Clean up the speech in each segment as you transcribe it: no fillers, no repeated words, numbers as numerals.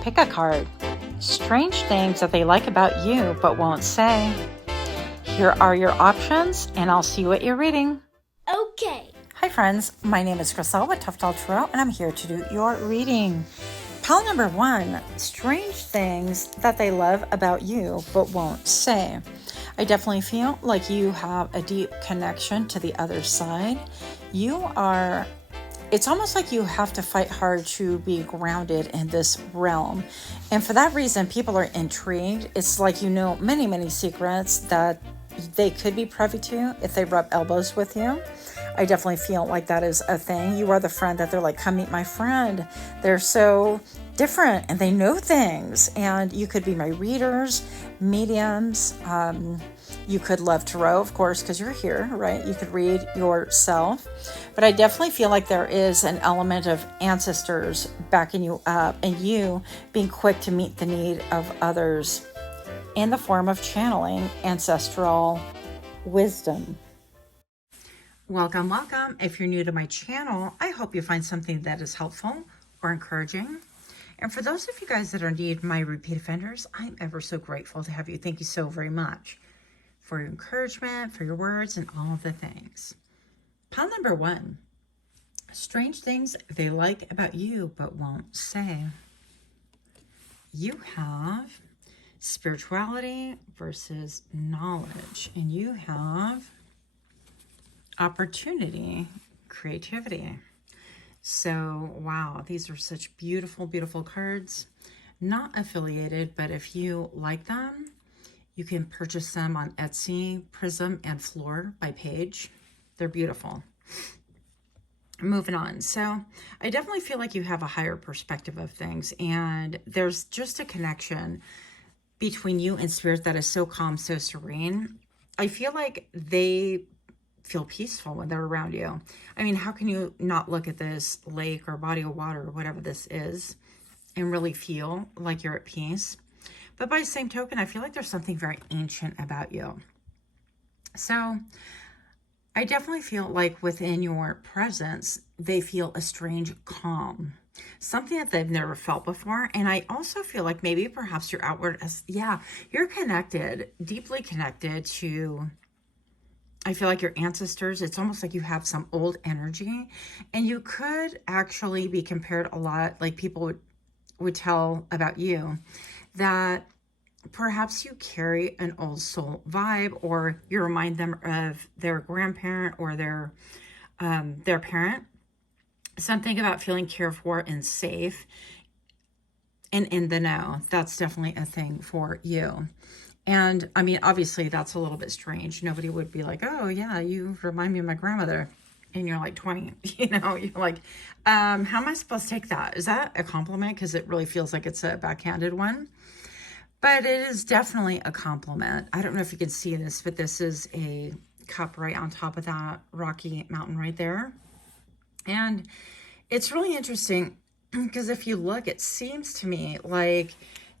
Pickacard. Strange things that they like about you but won't say. Here are your options, and I'll see what you're reading. Okay. Hi friends, my name is Crystal with Toughdolltarot, and I'm here to do your reading. Pile number 1, strange things that they love about you but won't say. I definitely feel like you have a deep connection to the other side. It's almost like you have to fight hard to be grounded in this realm. And for that reason, people are intrigued. It's like you know many, many secrets that they could be privy to if they rub elbows with you. I definitely feel like that is a thing. You are the friend that they're like, come meet my friend. They're so different and they know things. And you could be my readers, mediums. You could love tarot, of course, because you're here, right? You could read yourself. But I definitely feel like there is an element of ancestors backing you up and you being quick to meet the need of others in the form of channeling ancestral wisdom. Welcome, welcome. If you're new to my channel, I hope you find something that is helpful or encouraging. And for those of you guys that are indeed my repeat offenders, I'm ever so grateful to have you. Thank you so very much for your encouragement, for your words, and all of the things. Pile number 1, strange things they like about you but won't say. You have spirituality versus knowledge, and you have opportunity, creativity. So, wow, these are such beautiful, beautiful cards. Not affiliated, but if you like them, you can purchase them on Etsy, Prism, and Fleur by Page. They're beautiful. Moving on. So I definitely feel like you have a higher perspective of things, and there's just a connection between you and spirit that is so calm, so serene. I feel like they feel peaceful when they're around you. I mean, how can you not look at this lake or body of water or whatever this is and really feel like you're at peace? But by the same token, I feel like there's something very ancient about you. So I definitely feel like within your presence, they feel a strange calm, something that they've never felt before. And I also feel like maybe perhaps you're outward as, you're connected, deeply connected to, I feel like your ancestors. It's almost like you have some old energy, and you could actually be compared a lot, like people would tell about you, that perhaps you carry an old soul vibe, or you remind them of their grandparent or their parent. Something about feeling cared for and safe and in the know. That's definitely a thing for you. And I mean, obviously that's a little bit strange. Nobody would be like, oh yeah, you remind me of my grandmother. And you're like 20, you're like, how am I supposed to take that? Is that a compliment? Because it really feels like it's a backhanded one. But it is definitely a compliment. I don't know if you can see this, but this is a cup right on top of that rocky mountain right there. And it's really interesting because if you look, it seems to me like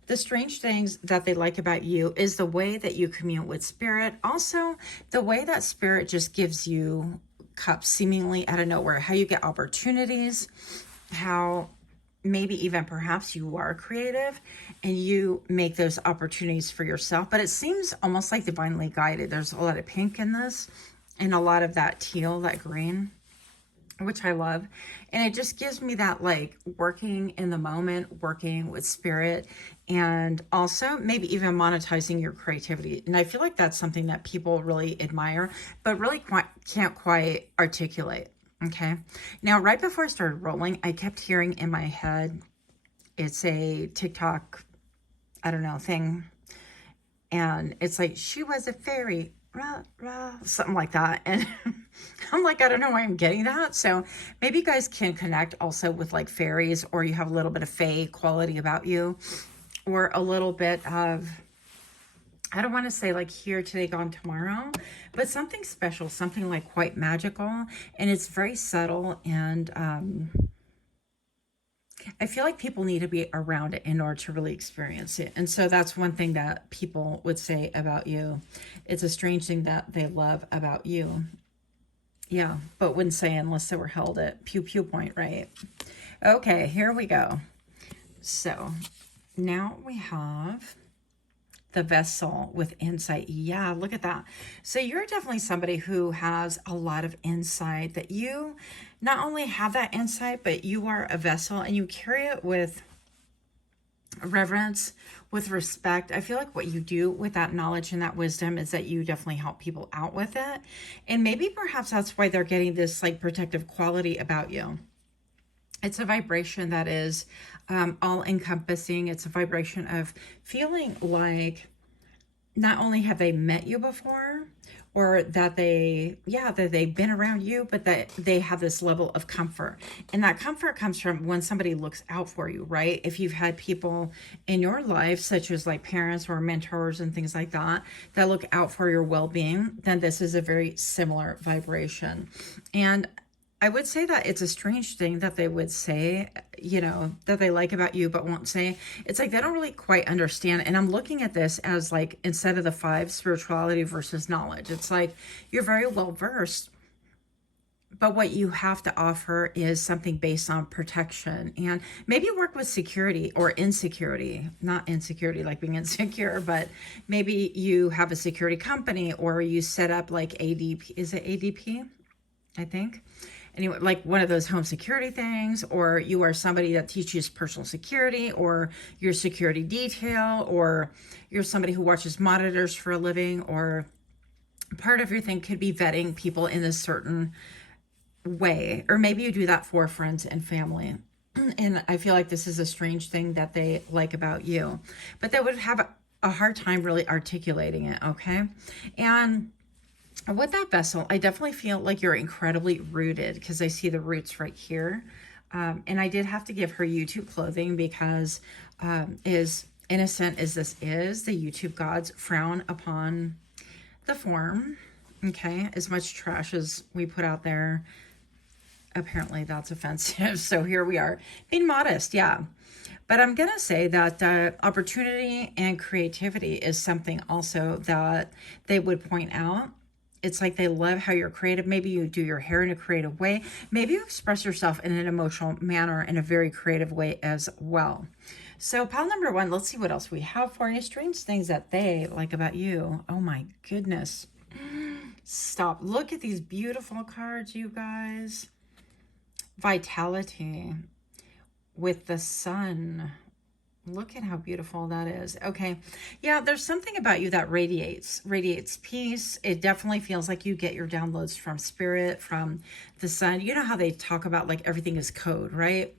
the strange things that they like about you is the way that you commune with spirit. Also, the way that spirit just gives you cups seemingly out of nowhere, how you get opportunities, how maybe even perhaps you are creative and you make those opportunities for yourself. But it seems almost like divinely guided. There's a lot of pink in this and a lot of that teal, that green, which I love. And it just gives me that like working in the moment, working with spirit, and also maybe even monetizing your creativity. And I feel like that's something that people really admire, but really can't quite articulate. Okay. Now, right before I started rolling, I kept hearing in my head, it's a TikTok, I don't know, thing. And it's like, she was a fairy, rah, rah, something like that. And I'm like, I don't know why I'm getting that. So maybe you guys can connect also with like fairies, or you have a little bit of fae quality about you, or a little bit of, I don't want to say like here today, gone tomorrow, but something special, something like quite magical, and it's very subtle. And I feel like people need to be around it in order to really experience it. And so that's one thing that people would say about you. It's a strange thing that they love about you. Yeah, but wouldn't say unless they were held at pew pew point, right? Okay, here we go. So Now we have the vessel with insight. Yeah, look at that. So you're definitely somebody who has a lot of insight, that you not only have that insight, but you are a vessel and you carry it with reverence, with respect. I feel like what you do with that knowledge and that wisdom is that you definitely help people out with it. And maybe perhaps that's why they're getting this like protective quality about you. It's a vibration that is all encompassing. It's a vibration of feeling like not only have they met you before, or that that they've been around you, but that they have this level of comfort. And that comfort comes from when somebody looks out for you, right? If you've had people in your life, such as like parents or mentors and things like that, that look out for your well-being, then this is a very similar vibration. And I would say that it's a strange thing that they would say, that they like about you, but won't say. It's like they don't really quite understand. And I'm looking at this as like, instead of the 5, spirituality versus knowledge. It's like you're very well versed, but what you have to offer is something based on protection, and maybe work with security or insecurity. Not insecurity like being insecure, but maybe you have a security company, or you set up like ADP. Is it ADP? I think. Anyway, like one of those home security things, or you are somebody that teaches personal security, or you're security detail, or you're somebody who watches monitors for a living, or part of your thing could be vetting people in a certain way, or maybe you do that for friends and family. And I feel like this is a strange thing that they like about you, but they would have a hard time really articulating it, okay? And with that vessel, I definitely feel like you're incredibly rooted, because I see the roots right here. And I did have to give her YouTube clothing because as innocent as this is, the YouTube gods frown upon the form. Okay, as much trash as we put out there, apparently that's offensive. So here we are, being modest, yeah. But I'm going to say that opportunity and creativity is something also that they would point out. It's like they love how you're creative. Maybe you do your hair in a creative way. Maybe you express yourself in an emotional manner in a very creative way as well. So pile number 1, let's see what else we have for you. Strange things that they like about you. Oh my goodness. Stop. Look at these beautiful cards, you guys. Vitality with the sun. Look at how beautiful that is. Okay. Yeah, there's something about you that radiates peace. It definitely feels like you get your downloads from spirit, from the sun. You know how they talk about like everything is code, right?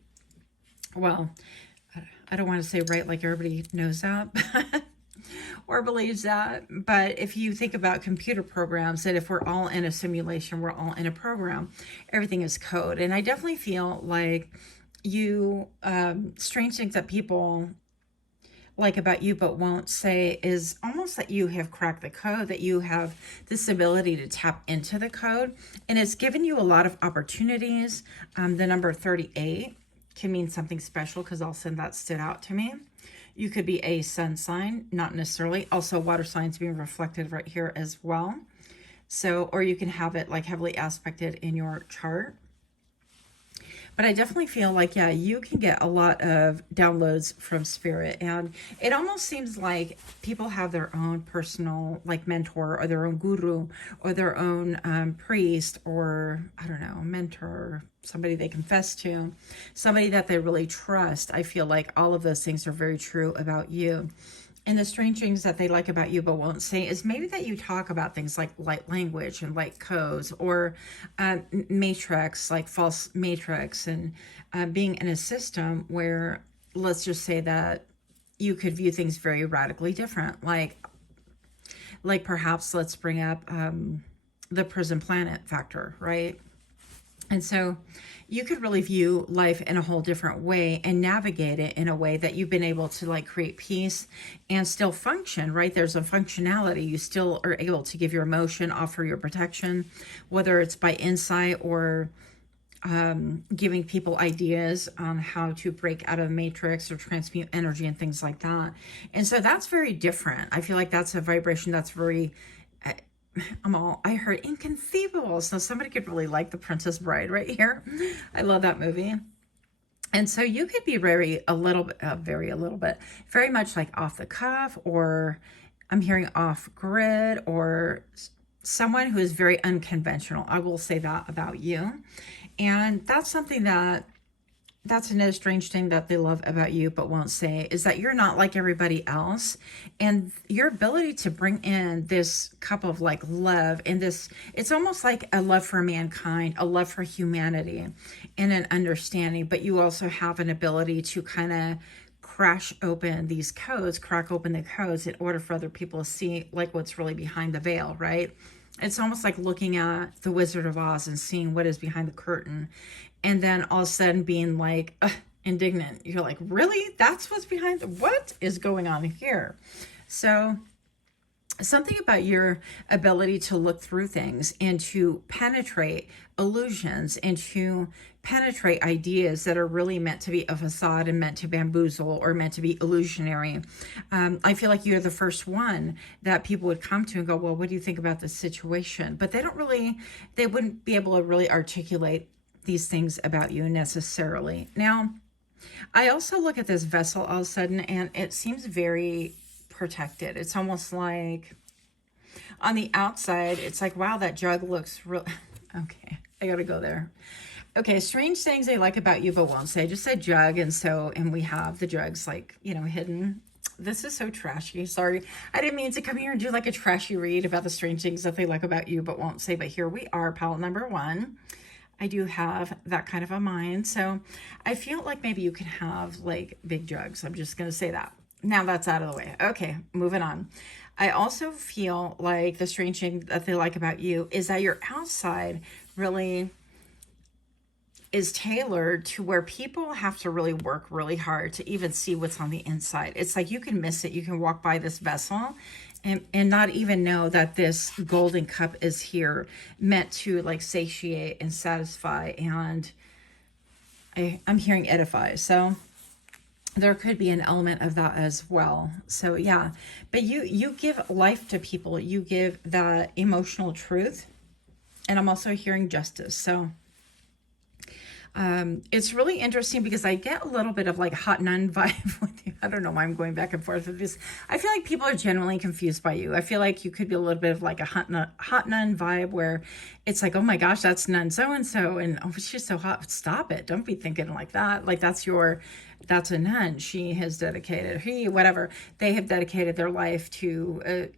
Well, I don't want to say right like everybody knows that or believes that. But if you think about computer programs, that if we're all in a simulation, we're all in a program, everything is code. And I definitely feel like you, strange things that people like about you but won't say is almost that you have cracked the code, that you have this ability to tap into the code, and it's given you a lot of opportunities. The number 38 can mean something special, because all of a sudden that stood out to me. You could be a sun sign, not necessarily. Also water signs being reflected right here as well. So, or you can have it like heavily aspected in your chart. But I definitely feel like, yeah, you can get a lot of downloads from spirit. And it almost seems like people have their own personal like mentor, or their own guru, or their own priest, or I don't know, mentor, somebody they confess to, somebody that they really trust. I feel like all of those things are very true about you. And the strange things that they like about you but won't say is maybe that you talk about things like light language and light codes, or matrix, like false matrix, and being in a system where, let's just say that you could view things very radically different. Like perhaps let's bring up the prison planet factor, right? And so you could really view life in a whole different way and navigate it in a way that you've been able to like create peace and still function, right? There's a functionality. You still are able to give your emotion, offer your protection, whether it's by insight or giving people ideas on how to break out of the matrix or transmute energy and things like that. And so that's very different. I feel like that's a vibration that's very... I heard inconceivable. So somebody could really like The Princess Bride right here. I love that movie. And so you could be very much like off the cuff, or I'm hearing off grid, or someone who is very unconventional. I will say that about you. And that's something that's another strange thing that they love about you but won't say, is that you're not like everybody else. And your ability to bring in this cup of like love, and this, it's almost like a love for mankind, a love for humanity, and an understanding. But you also have an ability to kind of crack open the codes in order for other people to see like what's really behind the veil, right? It's almost like looking at the Wizard of Oz and seeing what is behind the curtain, and then all of a sudden being like indignant. You're like, really? That's what's behind what is going on here? So something about your ability to look through things and to penetrate illusions and to penetrate ideas that are really meant to be a facade and meant to bamboozle or meant to be illusionary. I feel like you're the first one that people would come to and go, well, what do you think about this situation? But they wouldn't be able to really articulate these things about you necessarily. Now, I also look at this vessel all of a sudden, and it seems very protected. It's almost like on the outside, it's like, wow, that jug looks real. Okay, I gotta go there. Okay, strange things they like about you but won't say. I just said jug, and we have the jugs like, hidden. This is so trashy. Sorry, I didn't mean to come here and do like a trashy read about the strange things that they like about you but won't say. But here we are, palette number 1. I do have that kind of a mind. So I feel like maybe you could have like big jugs. I'm just gonna say that. Now that's out of the way. Okay, moving on. I also feel like the strange thing that they like about you is that your outside really is tailored to where people have to really work really hard to even see what's on the inside. It's like you can miss it. You can walk by this vessel and not even know that this golden cup is here, meant to like satiate and satisfy, and I'm hearing edify. So there could be an element of that as well. So yeah, but you give life to people. You give that emotional truth, and I'm also hearing justice. So it's really interesting because I get a little bit of like hot nun vibe with you. I don't know why I'm going back and forth with this. I feel like people are genuinely confused by you. I feel like you could be a little bit of like a hot nun vibe, where it's like, oh my gosh, that's nun so-and-so, and oh, she's so hot. Stop it. Don't be thinking like that. Like that's a nun. She has dedicated, they have dedicated their life to,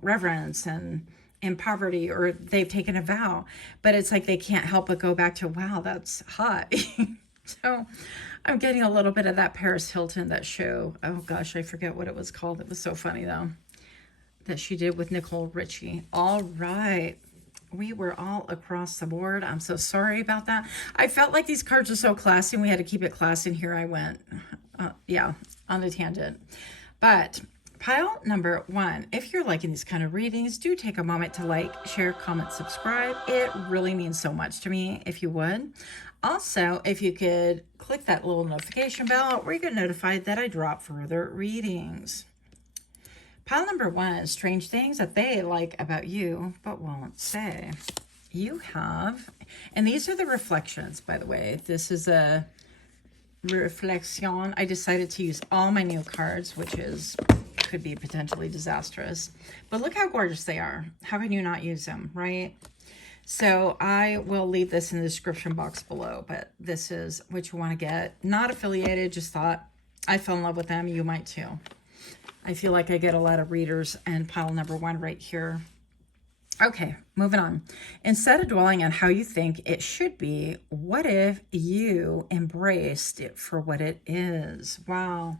reverence and in poverty, or they've taken a vow, but it's like they can't help but go back to, wow, that's hot. So I'm getting a little bit of that Paris Hilton, that show. Oh gosh, I forget what it was called. It was so funny though, that she did with Nicole Richie. All right. We were all across the board. I'm so sorry about that. I felt like these cards are so classy and we had to keep it classy, and here I went. On a tangent. But pile number 1, if you're liking these kind of readings, do take a moment to like, share, comment, subscribe. It really means so much to me if you would. Also, if you could click that little notification bell where you get notified that I drop further readings. Pile number 1 is strange things that they like about you but won't say. You have, and these are the reflections, by the way. This is a reflection. I decided to use all my new cards, which could be potentially disastrous, but look how gorgeous they are. How can you not use them, right? So I will leave this in the description box below, but this is what you want to get. Not affiliated, just thought I fell in love with them. You might too. I feel like I get a lot of readers, and pile number 1 right here. Okay, moving on. Instead of dwelling on how you think it should be, what if you embraced it for what it is? Wow.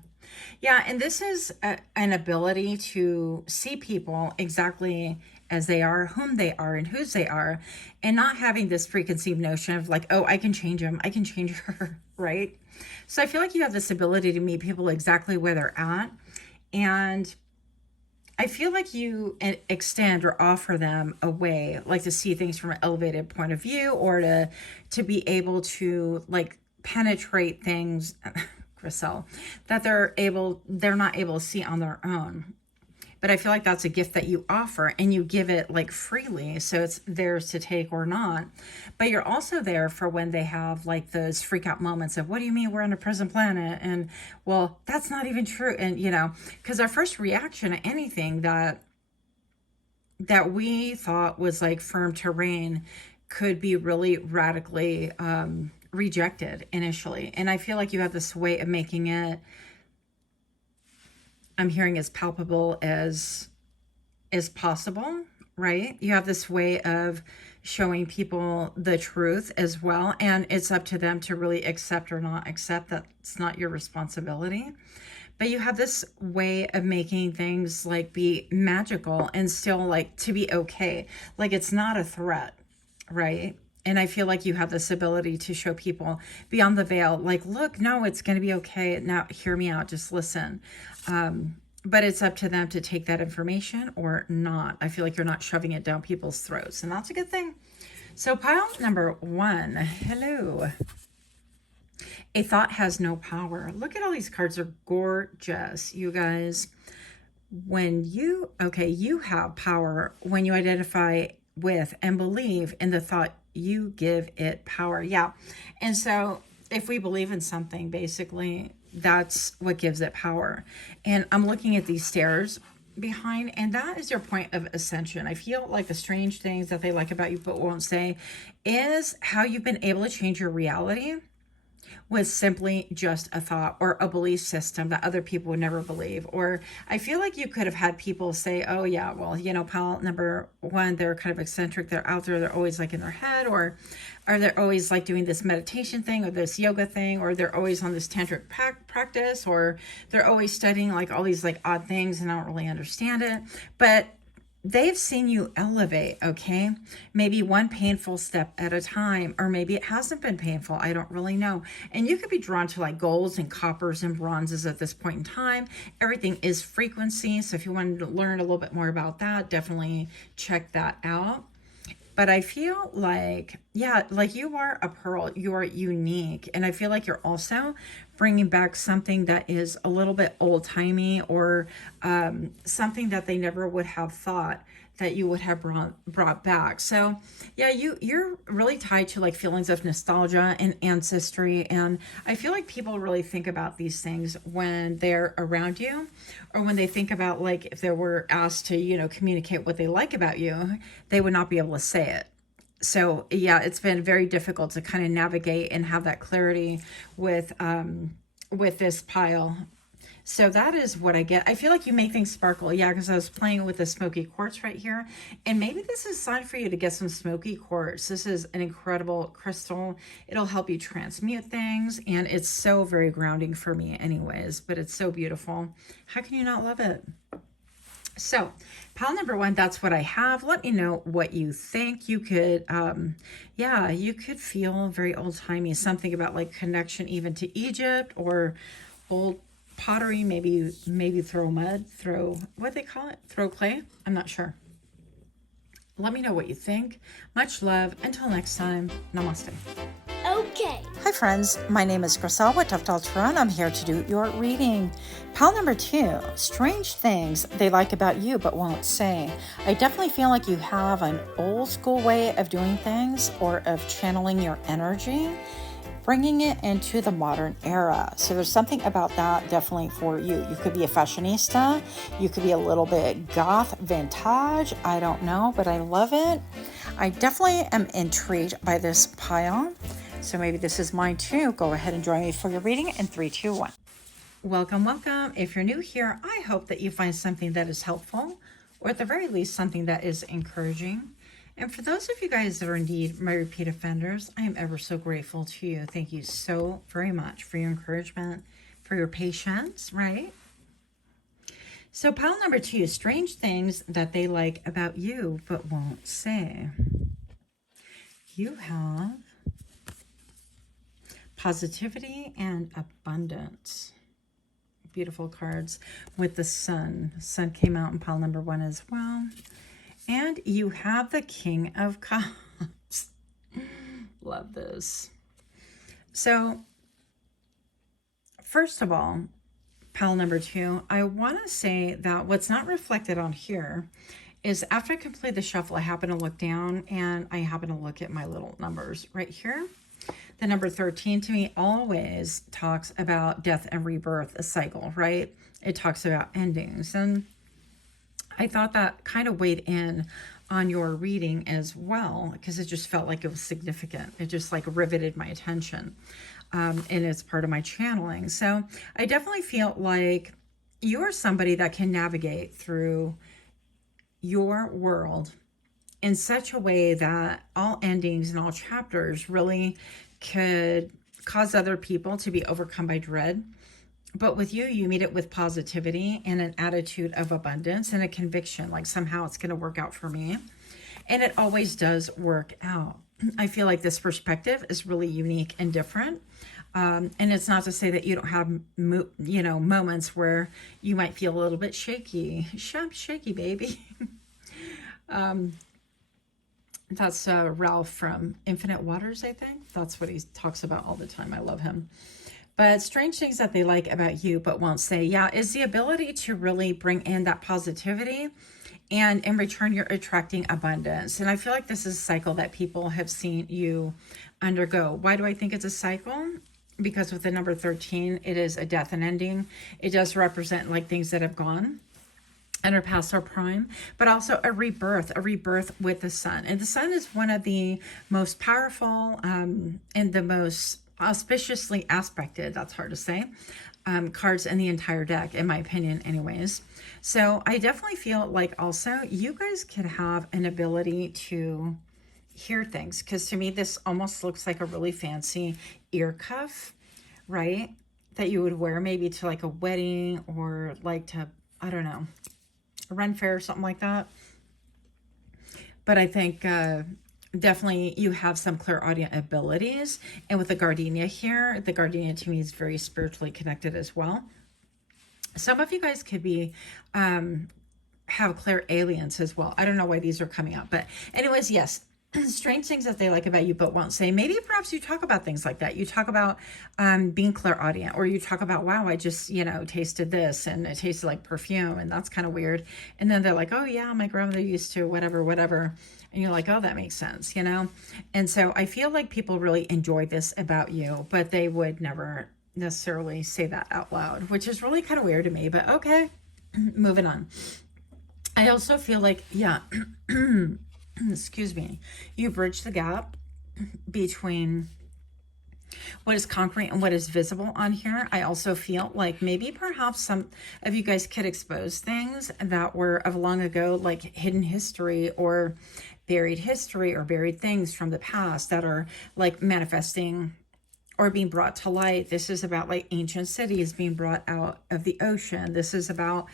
Yeah, and this is an ability to see people exactly as they are, whom they are, and whose they are, and not having this preconceived notion of like, oh, I can change him, I can change her, right? So I feel like you have this ability to meet people exactly where they're at, and I feel like you extend or offer them a way, like to see things from an elevated point of view, or to be able to like penetrate things, Grisel, that they're not able to see on their own. but I feel like that's a gift that you offer and you give it like freely. So it's theirs to take or not. But you're also there for when they have like those freak out moments of, what do you mean we're on a prison planet? And well, that's not even true. And you know, because our first reaction to anything that we thought was like firm terrain could be really radically rejected initially. And I feel like you have this way of making it, I'm hearing, as palpable as possible, right? You have this way of showing people the truth as well. And it's up to them to really accept or not accept. That's not your responsibility. But you have this way of making things like be magical and still like to be okay. Like it's not a threat, right? And I feel like you have this ability to show people beyond the veil, like, look, no, it's going to be okay. Now, hear me out. Just listen. But it's up to them to take that information or not. I feel like you're not shoving it down people's throats. And that's a good thing. So pile number 1. Hello. A thought has no power. Look at all these cards. Are gorgeous, you guys. When you have power when you identify with and believe in the thought, you give it power. Yeah. And so if we believe in something, basically, that's what gives it power. And I'm looking at these stairs behind, and that is your point of ascension. I feel like the strange things that they like about you but won't say is how you've been able to change your reality with simply just a thought or a belief system that other people would never believe. Or I feel like you could have had people say, oh yeah, well, you know, pile number 1, they're kind of eccentric, they're out there, they're always like in their head, or they're always like doing this meditation thing or this yoga thing, or they're always on this tantric practice, or they're always studying like all these like odd things and I don't really understand it. But they've seen you elevate, okay? Maybe one painful step at a time, or maybe it hasn't been painful. I don't really know. And you could be drawn to like golds and coppers and bronzes at this point in time. Everything is frequency. So if you wanted to learn a little bit more about that, definitely check that out. But I feel like, yeah, like you are a pearl, you are unique. And I feel like you're also bringing back something that is a little bit old-timey, or something that they never would have thought that you would have brought back. So yeah, you're really tied to like feelings of nostalgia and ancestry. And I feel like people really think about these things when they're around you, or when they think about like if they were asked to, you know, communicate what they like about you, they would not be able to say it. So yeah, it's been very difficult to kind of navigate and have that clarity with this pile. So that is what I get. I feel like you make things sparkle. Yeah, because I was playing with the smoky quartz right here. And maybe this is a sign for you to get some smoky quartz. This is an incredible crystal. It'll help you transmute things. And it's so very grounding for me anyways. But it's so beautiful. How can you not love it? So pile number 1, that's what I have. Let me know what you think. You could, yeah, you could feel very old-timey. Something about like connection even to Egypt or old pottery, maybe throw mud, what they call it, throw clay. I'm not sure. Let me know what you think. Much love. Until next time, namaste. Okay. Hi friends, my name is Griselle with Toughdolltarot, and I'm here to do your reading. Pile number 2, strange things they like about you but won't say. I definitely feel like you have an old school way of doing things, or of channeling your energy, bringing it into the modern era. So there's something about that definitely for you. You could be a fashionista. You could be a little bit goth, vintage. I don't know, but I love it. I definitely am intrigued by this pile. So maybe this is mine too. Go ahead and join me for your reading in 3, 2, 1. Welcome, welcome. If you're new here, I hope that you find something that is helpful, or at the very least, something that is encouraging. And for those of you guys that are indeed my repeat offenders, I am ever so grateful to you. Thank you so very much for your encouragement, for your patience, right? So pile number 2, strange things that they like about you but won't say. You have positivity and abundance. Beautiful cards with the sun. The sun came out in pile number 1 as well. And you have the King of Cups. Love this. So, first of all, pile number 2, I want to say that what's not reflected on here is after I complete the shuffle, I happen to look down and I happen to look at my little numbers right here. The number 13 to me always talks about death and rebirth, a cycle, right? It talks about endings. And I thought that kind of weighed in on your reading as well, because it just felt like it was significant. It just like riveted my attention. And it's part of my channeling. So I definitely feel like you are somebody that can navigate through your world in such a way that all endings and all chapters really could cause other people to be overcome by dread. But with you, you meet it with positivity and an attitude of abundance and a conviction, like somehow it's going to work out for me. And it always does work out. I feel like this perspective is really unique and different. And it's not to say that you don't have, moments where you might feel a little bit shaky. Shaky, baby. That's Ralph from Infinite Waters, I think. That's what he talks about all the time. I love him. But strange things that they like about you but won't say, yeah, is the ability to really bring in that positivity, and in return you're attracting abundance. And I feel like this is a cycle that people have seen you undergo. Why do I think it's a cycle? Because with the number 13, it is a death and ending. It does represent like things that have gone and are past our prime, but also a rebirth with the sun. And the sun is one of the most powerful and the most auspiciously aspected, that's hard to say, cards in the entire deck, in my opinion anyways. So I definitely feel like also you guys could have an ability to hear things, because to me this almost looks like a really fancy ear cuff, right, that you would wear maybe to like a wedding or like to, I don't know, a Ren fair or something like that. But I think definitely you have some clairaudient abilities. And with the gardenia here, the gardenia to me is very spiritually connected as well. Some of you guys could be have clairalience as well. I don't know why these are coming up, but anyways, yes. Strange things that they like about you but won't say. Maybe perhaps you talk about things like that. You talk about being clairaudient, or you talk about, wow, I just, tasted this and it tasted like perfume, and that's kind of weird. And then they're like, oh yeah, my grandmother used to whatever. And you're like, oh, that makes sense, And so I feel like people really enjoy this about you, but they would never necessarily say that out loud, which is really kind of weird to me, but okay, moving on. I also feel like, yeah, excuse me, you bridge the gap between what is concrete and what is visible on here. I also feel like maybe perhaps some of you guys could expose things that were of long ago, like hidden history or buried things from the past that are like manifesting or being brought to light. This is about like ancient cities being brought out of the ocean. This is about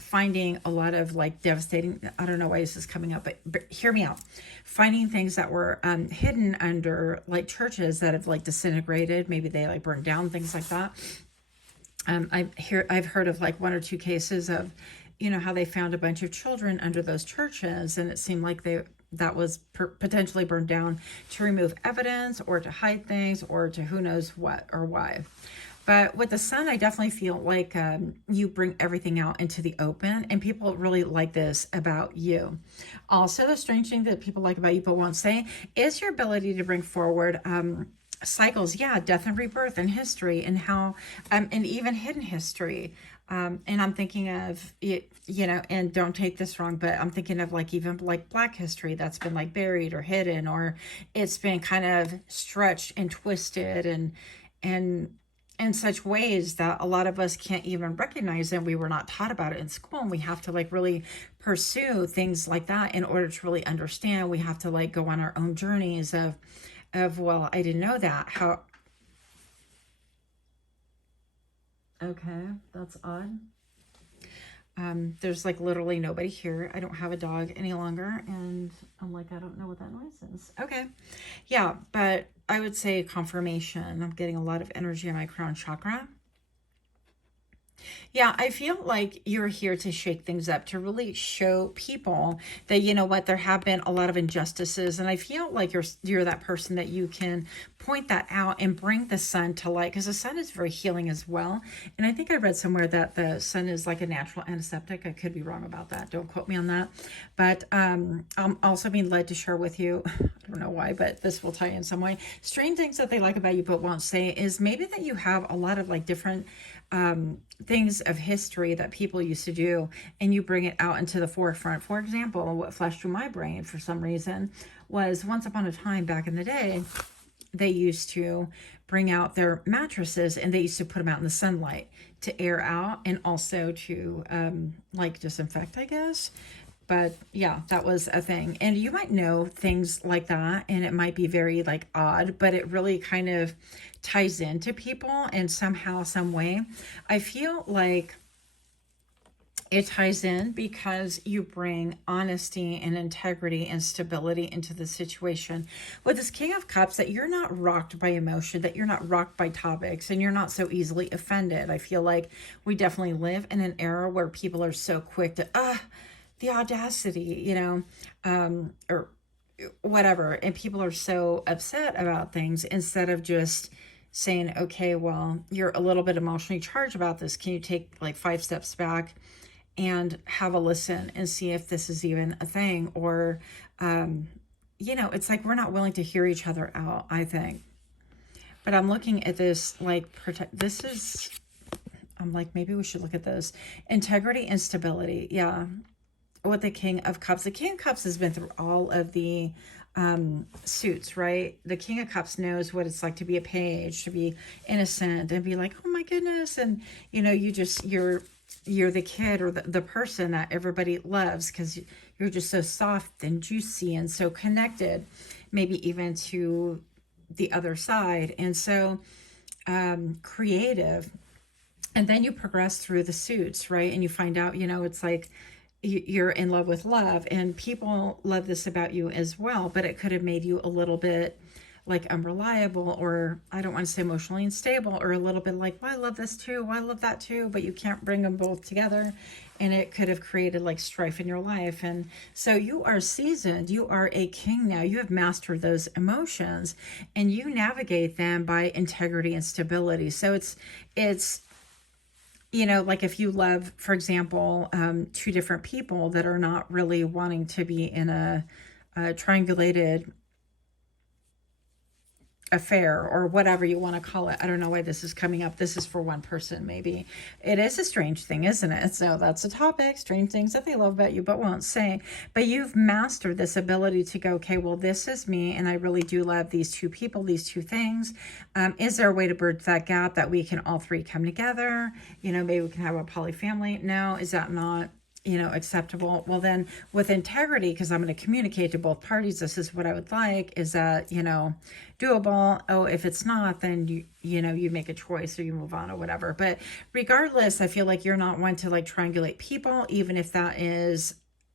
finding a lot of like devastating, I don't know why this is coming up, but hear me out. Finding things that were hidden under like churches that have like disintegrated. Maybe they like burned down, things like that. I've heard of like 1 or 2 cases of, how they found a bunch of children under those churches, and it seemed like that was potentially burned down to remove evidence or to hide things or to who knows what or why. But with the sun, I definitely feel like you bring everything out into the open, and people really like this about you. Also, the strange thing that people like about you but won't say is your ability to bring forward cycles, death and rebirth and history, and how and even hidden history. And I'm thinking of it, and don't take this wrong, but I'm thinking of like even like Black history that's been like buried or hidden, or it's been kind of stretched and twisted and in such ways that a lot of us can't even recognize, and we were not taught about it in school. And we have to like really pursue things like that in order to really understand. We have to like go on our own journeys of well, I didn't know that. How okay, that's odd. There's like literally nobody here. I don't have a dog any longer, and I'm like, I don't know what that noise is. Okay, yeah, but I would say confirmation. I'm getting a lot of energy in my crown chakra. Yeah, I feel like you're here to shake things up, to really show people that, you know what, there have been a lot of injustices. And I feel like you're that person that you can point that out and bring the sun to light, because the sun is very healing as well. And I think I read somewhere that the sun is like a natural antiseptic. I could be wrong about that. Don't quote me on that. But I'm also being led to share with you, I don't know why, but this will tell you in some way. Strange things that they like about you but won't say is maybe that you have a lot of like different things of history that people used to do, and you bring it out into the forefront. For example, what flashed through my brain for some reason was once upon a time back in the day, they used to bring out their mattresses and they used to put them out in the sunlight to air out and also to like disinfect, I guess. But yeah, that was a thing. And you might know things like that, and it might be very like odd, but it really kind of ties into people in somehow, some way. I feel like it ties in because you bring honesty and integrity and stability into the situation. With this King of Cups, that you're not rocked by emotion, that you're not rocked by topics, and you're not so easily offended. I feel like we definitely live in an era where people are so quick to, the audacity, you know, or whatever. And people are so upset about things instead of just saying, okay, well, you're a little bit emotionally charged about this. Can you take like 5 steps back and have a listen and see if this is even a thing? Or, you know, it's like we're not willing to hear each other out, I think. But I'm looking at this like, this is, I'm like, maybe we should look at this. Integrity and stability. Yeah. With the King of Cups. The King of Cups has been through all of the suits, right? The King of Cups knows what it's like to be a page, to be innocent and be like, oh my goodness. And, you know, you're the kid or the person that everybody loves because you're just so soft and juicy and so connected, maybe even to the other side. And so creative. And then you progress through the suits, right? And you find out, you know, it's like, you're in love with love, and people love this about you as well, but it could have made you a little bit like unreliable, or I don't want to say emotionally unstable, or a little bit like, well, I love this too, well, I love that too, but you can't bring them both together, and it could have created like strife in your life. And so you are seasoned, you are a king now, you have mastered those emotions, and you navigate them by integrity and stability. So it's you know, like if you love, for example, 2 different people that are not really wanting to be in a triangulated affair or whatever you want to call it. I don't know why this is coming up. This is for one person, maybe. It is a strange thing, isn't it? So that's a topic, strange things that they love about you but won't say. But you've mastered this ability to go, okay, well, this is me, and I really do love these 2 people, these 2 things. Is there a way to bridge that gap that we can all 3 come together? You know, maybe we can have a poly family. No, is that not, you know, acceptable? Well, then with integrity, because I'm going to communicate to both parties, this is what I would like, is that, you know, doable. Oh, if it's not, then you know, you make a choice or you move on or whatever. But regardless, I feel like you're not one to like triangulate people, even if that is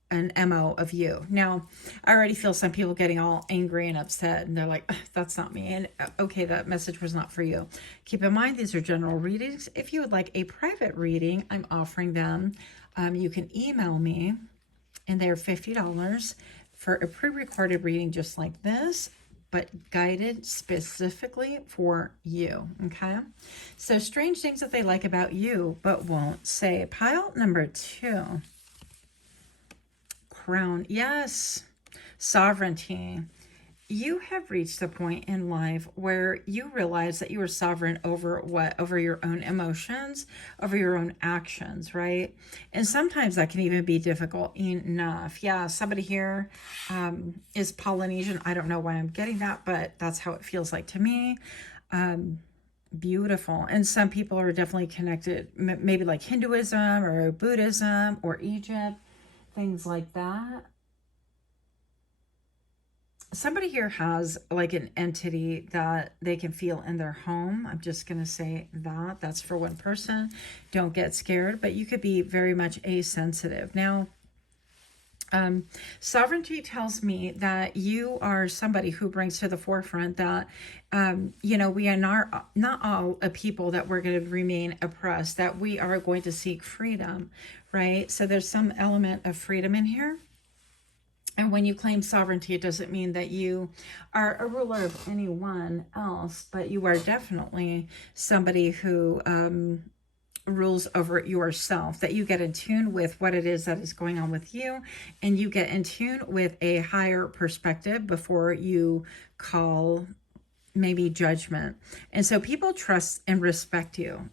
an MO of you. Now, I already feel some people getting all angry and upset, and they're like, that's not me. And okay, that message was not for you. Keep in mind, these are general readings. If you would like a private reading, I'm offering them. You can email me, and they're $50 for a pre-recorded reading just like this, but guided specifically for you, okay? So strange things that they like about you but won't say. Pile number 2. Crown. Yes. Sovereignty. You have reached the point in life where you realize that you are sovereign over what? Over your own emotions, over your own actions, right? And sometimes that can even be difficult enough. Yeah, somebody here is Polynesian. I don't know why I'm getting that, but that's how it feels like to me. Beautiful. And some people are definitely connected, maybe like Hinduism or Buddhism or Egypt, things like that. Somebody here has like an entity that they can feel in their home. I'm just going to say that. That's for one person. Don't get scared, but you could be very much asensitive. Now, Sovereignty tells me that you are somebody who brings to the forefront that, we are not all a people that we're going to remain oppressed, that we are going to seek freedom, right? So there's some element of freedom in here. And when you claim sovereignty, it doesn't mean that you are a ruler of anyone else, but you are definitely somebody who rules over yourself, that you get in tune with what it is that is going on with you, and you get in tune with a higher perspective before you call maybe judgment. And so people trust and respect you.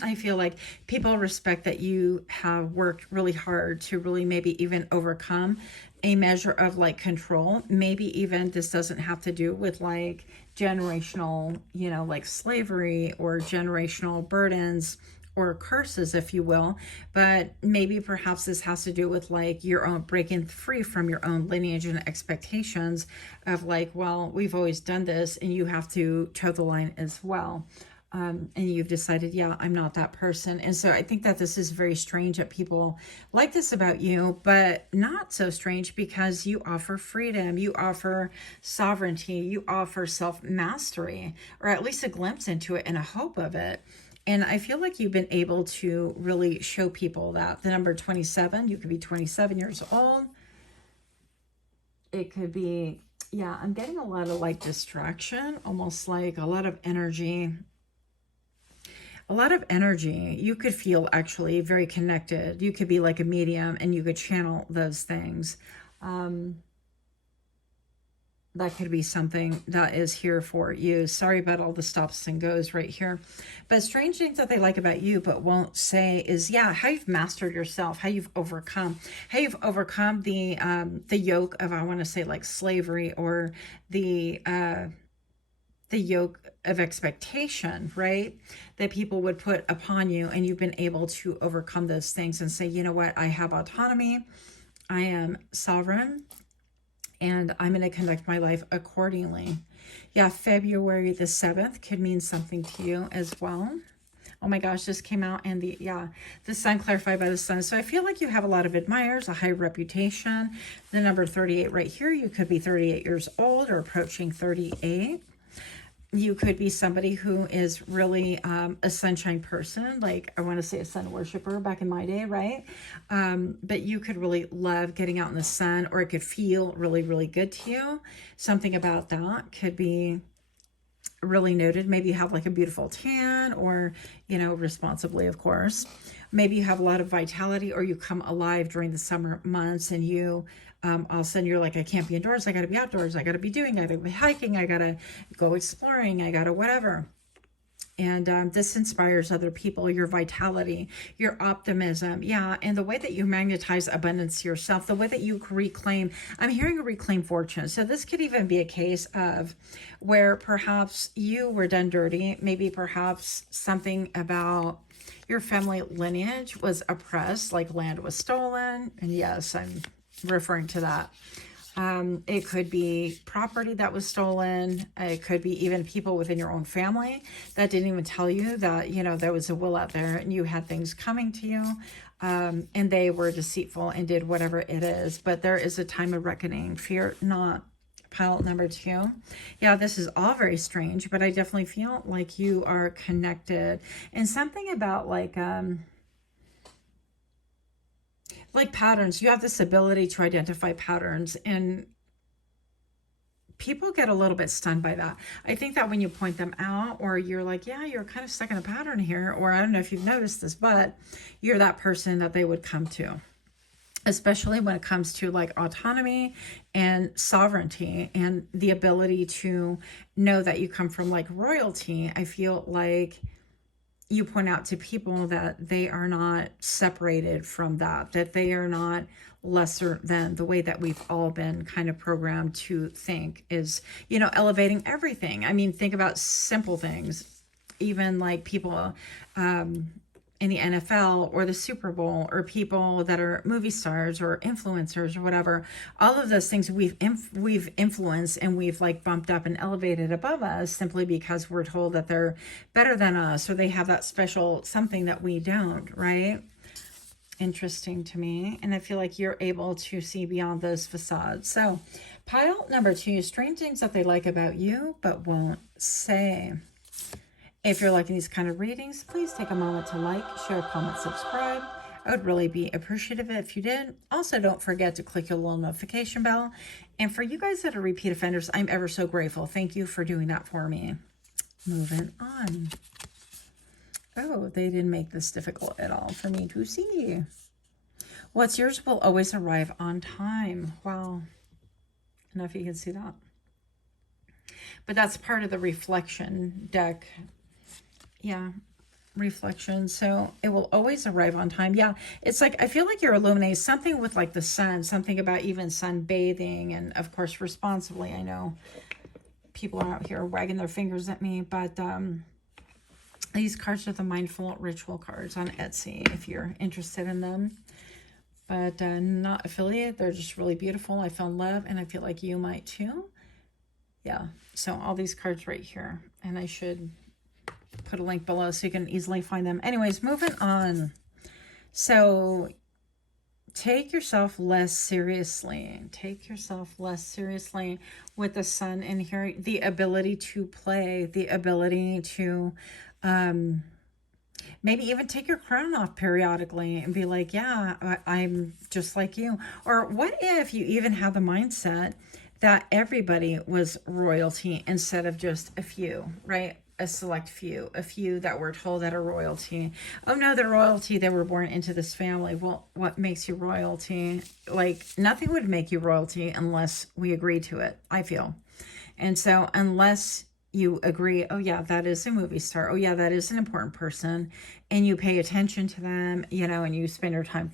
I feel like people respect that you have worked really hard to really maybe even overcome a measure of like control. Maybe even this doesn't have to do with like generational, like slavery or generational burdens or curses, if you will, but maybe perhaps this has to do with like your own breaking free from your own lineage and expectations of like, well, we've always done this and you have to toe the line as well. And you've decided, yeah, I'm not that person. And so I think that this is very strange that people like this about you, but not so strange because you offer freedom, you offer sovereignty, you offer self-mastery, or at least a glimpse into it and a hope of it. And I feel like you've been able to really show people that. The number 27, you could be 27 years old. It could be, yeah, I'm getting a lot of like distraction, almost like a lot of energy. A lot of energy. You could feel actually very connected. You could be like a medium and you could channel those things. That could be something that is here for you. Sorry about all the stops and goes right here. But strange things that they like about you but won't say is, yeah, how you've mastered yourself, how you've overcome the yoke of, I want to say like slavery, or the yoke of expectation, right? That people would put upon you, and you've been able to overcome those things and say, you know what, I have autonomy, I am sovereign, and I'm going to conduct my life accordingly. Yeah, February the 7th could mean something to you as well. Oh my gosh, this came out, and the sun clarified by the sun. So I feel like you have a lot of admirers, a high reputation. The number 38 right here, you could be 38 years old or approaching 38. You could be somebody who is really a sunshine person, like I want to say a sun worshiper back in my day, right? But you could really love getting out in the sun, or it could feel really, really good to you. Something about that could be really noted. Maybe you have like a beautiful tan, or, responsibly, of course. Maybe you have a lot of vitality, or you come alive during the summer months, and you all of a sudden you're like, I can't be indoors, I got to be outdoors, I got to be doing, I got to be hiking, I got to go exploring, I got to whatever. And this inspires other people, your vitality, your optimism. Yeah, and the way that you magnetize abundance to yourself, the way that you reclaim, I'm hearing a reclaim fortune. So this could even be a case of where perhaps you were done dirty, maybe perhaps something about your family lineage was oppressed, like land was stolen. And yes, I'm referring to that. It could be property that was stolen. It could be even people within your own family that didn't even tell you that, there was a will out there and you had things coming to you, and they were deceitful and did whatever it is. But there is a time of reckoning. Fear not. Pile number 2. Yeah, this is all very strange, but I definitely feel like you are connected. And something about like patterns. You have this ability to identify patterns, and people get a little bit stunned by that. I think that when you point them out, or you're like, yeah, you're kind of stuck in a pattern here, or I don't know if you've noticed this, but you're that person that they would come to, especially when it comes to like autonomy and sovereignty and the ability to know that you come from like royalty. I feel like you point out to people that they are not separated from that they are not lesser than the way that we've all been kind of programmed to think is, elevating everything. I mean, think about simple things, even like people in the NFL or the Super Bowl, or people that are movie stars or influencers or whatever. All of those things we've influenced, and we've like bumped up and elevated above us simply because we're told that they're better than us, or they have that special something that we don't, right? interesting to me. And I feel like you're able to see beyond those facades. So pile number 2, strange things that they like about you, but won't say. If you're liking these kind of readings, please take a moment to like, share, comment, subscribe. I would really be appreciative if you did. Also, don't forget to click your little notification bell. And for you guys that are repeat offenders, I'm ever so grateful. Thank you for doing that for me. Moving on. Oh, they didn't make this difficult at all for me to see. What's yours will always arrive on time. Wow. I don't know if you can see that. But that's part of the reflection deck. Yeah, reflection. So it will always arrive on time. Yeah, it's like, I feel like you're illuminating something with like the sun, something about even sunbathing, and of course responsibly. I know people are out here wagging their fingers at me, but these cards are the mindful ritual cards on Etsy if you're interested in them, but not affiliated. They're just really beautiful. I found love, and I feel like you might too. Yeah, so all these cards right here, and I should put a link below so you can easily find them. Anyways, moving on. So take yourself less seriously. Take yourself less seriously with the sun in here. The ability to play, the ability to maybe even take your crown off periodically and be like, yeah, I'm just like you. Or what if you even have the mindset that everybody was royalty instead of just a few, right? A select few, a few that were told that are royalty. Oh no, they're royalty. They were born into this family. Well, what makes you royalty? Like, nothing would make you royalty unless we agree to it, I feel. And so unless you agree, oh yeah, that is a movie star. Oh yeah, that is an important person. And you pay attention to them, you know, and you spend your time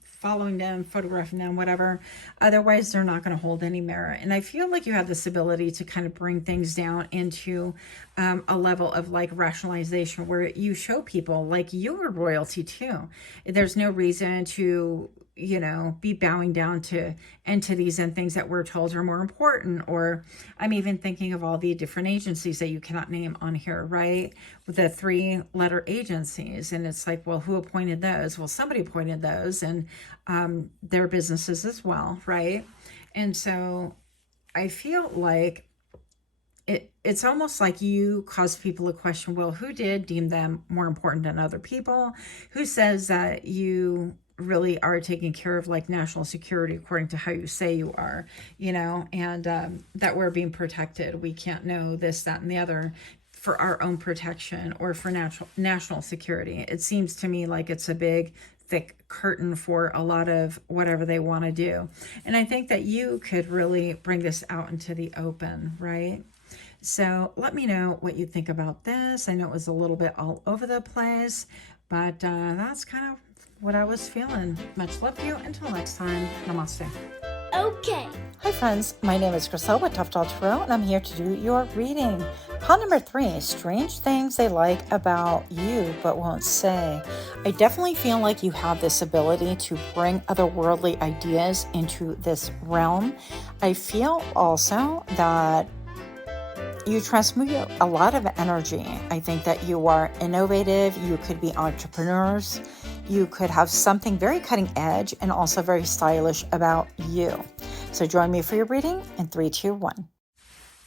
following them, photographing them, whatever. Otherwise, they're not going to hold any merit. And I feel like you have this ability to kind of bring things down into a level of like rationalization where you show people like you're royalty too. There's no reason to, you know, be bowing down to entities and things that we're told are more important. Or I'm even thinking of all the different agencies that you cannot name on here, right? With the 3-letter agencies. And it's like, well, who appointed those? Well, somebody appointed those, and their businesses as well, right? And so I feel like it's almost like you cause people to question, well, who did deem them more important than other people? Who says that you really are taking care of like national security according to how you say you are, you know, and that we're being protected. We can't know this, that, and the other for our own protection or for national security. It seems to me like it's a big, thick curtain for a lot of whatever they want to do. And I think that you could really bring this out into the open, right? So let me know what you think about this. I know it was a little bit all over the place, but that's kind of what I was feeling. Much love to you. Until next time, namaste. Okay. Hi friends, my name is Crystal with Toughdolltarot, and I'm here to do your reading. Pile number 3, strange things they like about you but won't say. I definitely feel like you have this ability to bring otherworldly ideas into this realm. I feel also that you transmute a lot of energy. I think that you are innovative. You could be entrepreneurs. You could have something very cutting edge and also very stylish about you. So join me for your reading in 3, 2, 1.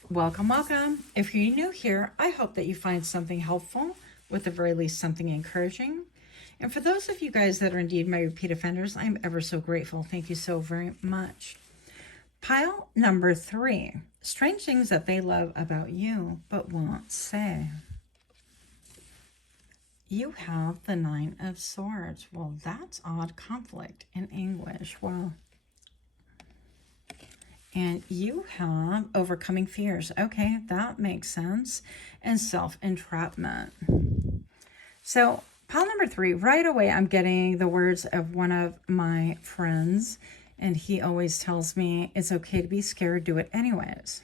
Welcome, welcome. If you're new here, I hope that you find something helpful, with the very least something encouraging. And for those of you guys that are indeed my repeat offenders, I'm ever so grateful. Thank you so very much. Pile number 3, strange things that they love about you but won't say. You have the 9 of Swords. Well, that's odd. Conflict in English. Well, and you have overcoming fears. Okay, that makes sense. And self-entrapment. So pile number 3, right away I'm getting the words of one of my friends, and he always tells me it's okay to be scared, do it anyways.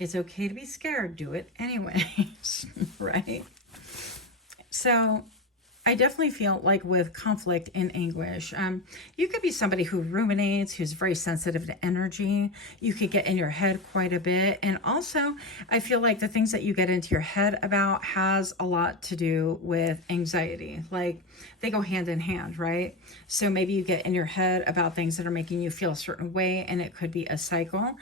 It's okay to be scared, do it anyways, right? So I definitely feel like with conflict and anguish, you could be somebody who ruminates, who's very sensitive to energy. You could get in your head quite a bit. And also, I feel like the things that you get into your head about has a lot to do with anxiety. Like they go hand in hand, right? So maybe you get in your head about things that are making you feel a certain way, and it could be a cycle.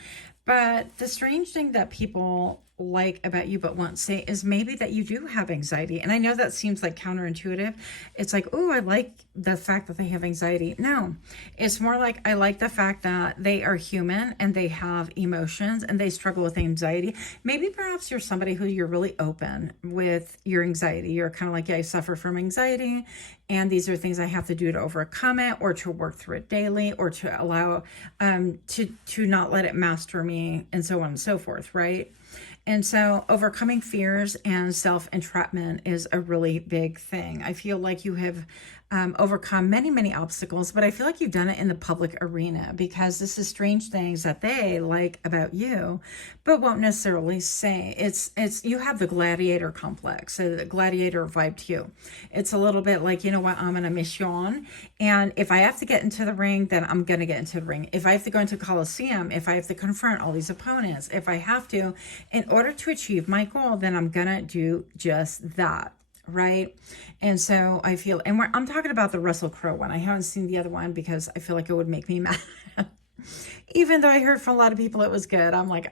But the strange thing that people like about you but won't say is maybe that you do have anxiety. And I know that seems like counterintuitive. It's like, oh, I like the fact that they have anxiety. No, it's more like I like the fact that they are human and they have emotions and they struggle with anxiety. Maybe perhaps you're somebody who you're really open with your anxiety. You're kind of like, yeah, I suffer from anxiety, and these are things I have to do to overcome it, or to work through it daily, or to allow to not let it master me, and so on and so forth, right? And so overcoming fears and self-entrapment is a really big thing. I feel like you have overcome many, many obstacles, but I feel like you've done it in the public arena, because this is strange things that they like about you, but won't necessarily say. It's you have the gladiator complex, so the gladiator vibe to you. It's a little bit like, you know what, I'm on a mission, and if I have to get into the ring, then I'm going to get into the ring. If I have to go into Coliseum, if I have to confront all these opponents, if I have to, in order to achieve my goal, then I'm going to do just that. Right. And so I feel, and I'm talking about the Russell Crowe one. I haven't seen the other one because I feel like it would make me mad. Even though I heard from a lot of people it was good, I'm like,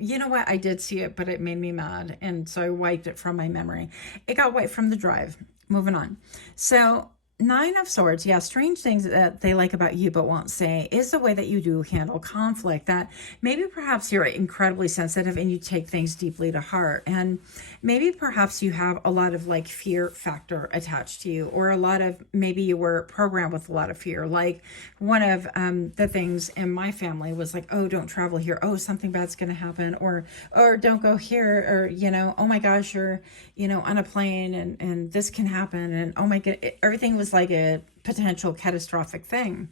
you know what? I did see it, but it made me mad. And so I wiped it from my memory. It got wiped from the drive. Moving on. So Nine of Swords, yeah, strange things that they like about you but won't say is the way that you do handle conflict. That maybe perhaps you're incredibly sensitive and you take things deeply to heart. And maybe perhaps you have a lot of like fear factor attached to you, or a lot of, maybe you were programmed with a lot of fear. Like one of the things in my family was like, oh, don't travel here. Oh, something bad's going to happen. Or don't go here. Or, you know, oh my gosh, you're, you know, on a plane and this can happen. And oh my God, everything was like a potential catastrophic thing.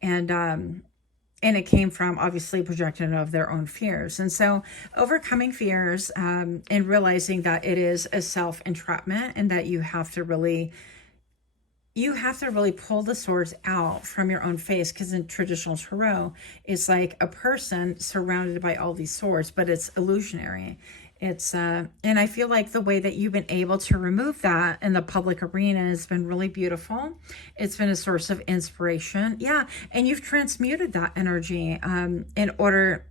And it came from obviously projection of their own fears. And so overcoming fears and realizing that it is a self-entrapment, and that you have to really pull the swords out from your own face. Because in traditional tarot, it's like a person surrounded by all these swords, but it's illusionary. It's and I feel like the way that you've been able to remove that in the public arena has been really beautiful. It's been a source of inspiration. Yeah. And you've transmuted that energy in order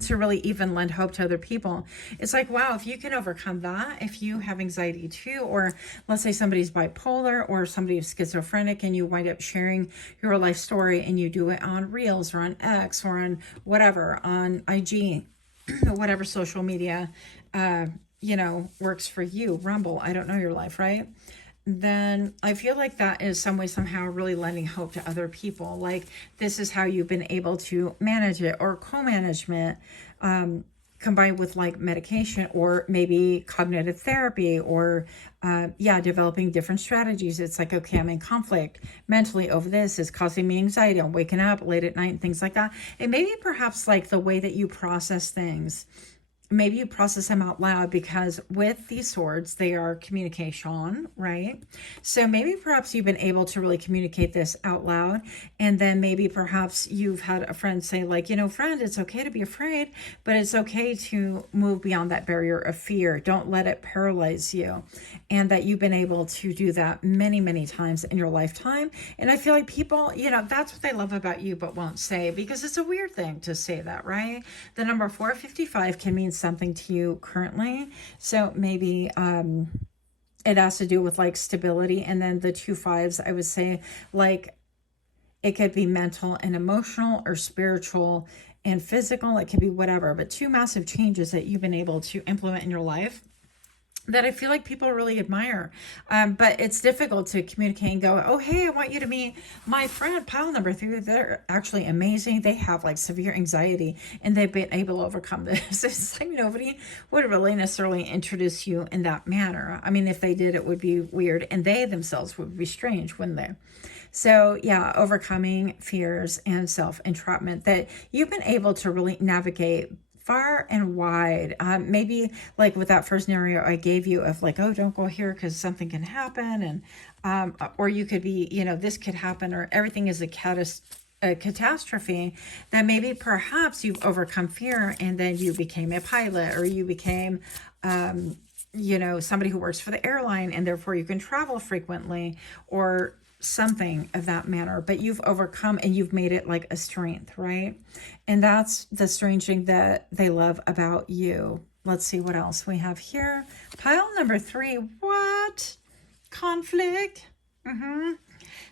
to really even lend hope to other people. It's like, wow, if you can overcome that, if you have anxiety too, or let's say somebody's bipolar or somebody is schizophrenic, and you wind up sharing your life story and you do it on Reels or on X or on whatever, on IG, whatever social media, you know, works for you, Rumble, I don't know your life, right? Then I feel like that is some way, somehow really lending hope to other people. Like this is how you've been able to manage it, or co-management, combined with like medication, or maybe cognitive therapy, or developing different strategies. It's like, okay, I'm in conflict mentally over this, is causing me anxiety, I'm waking up late at night and things like that. And maybe perhaps like the way that you process things, maybe you process them out loud, because with these swords, they are communication, right? So maybe perhaps you've been able to really communicate this out loud. And then maybe perhaps you've had a friend say like, you know, friend, it's okay to be afraid, but it's okay to move beyond that barrier of fear. Don't let it paralyze you. And that you've been able to do that many, many times in your lifetime. And I feel like people, you know, that's what they love about you, but won't say, because it's a weird thing to say that, right? The number 455 can mean something to you currently. So maybe it has to do with like stability. And then the 2 5s, I would say like it could be mental and emotional, or spiritual and physical. It could be whatever, but 2 massive changes that you've been able to implement in your life that I feel like people really admire. But it's difficult to communicate and go, oh, hey, I want you to meet my friend, pile number 3. They're actually amazing. They have like severe anxiety and they've been able to overcome this. It's like nobody would really necessarily introduce you in that manner. I mean, if they did, it would be weird, and they themselves would be strange, wouldn't they? So yeah, overcoming fears and self-entrapment, that you've been able to really navigate far and wide. Maybe like with that first scenario I gave you of like, oh, don't go here because something can happen. And, or you could be, you know, this could happen, or everything is a catastrophe, that maybe perhaps you've overcome fear and then you became a pilot, or you became, you know, somebody who works for the airline and therefore you can travel frequently, or something of that manner, but you've overcome and you've made it like a strength, right? And that's the strange thing that they love about you. Let's see what else we have here. Pile number 3. What? Conflict.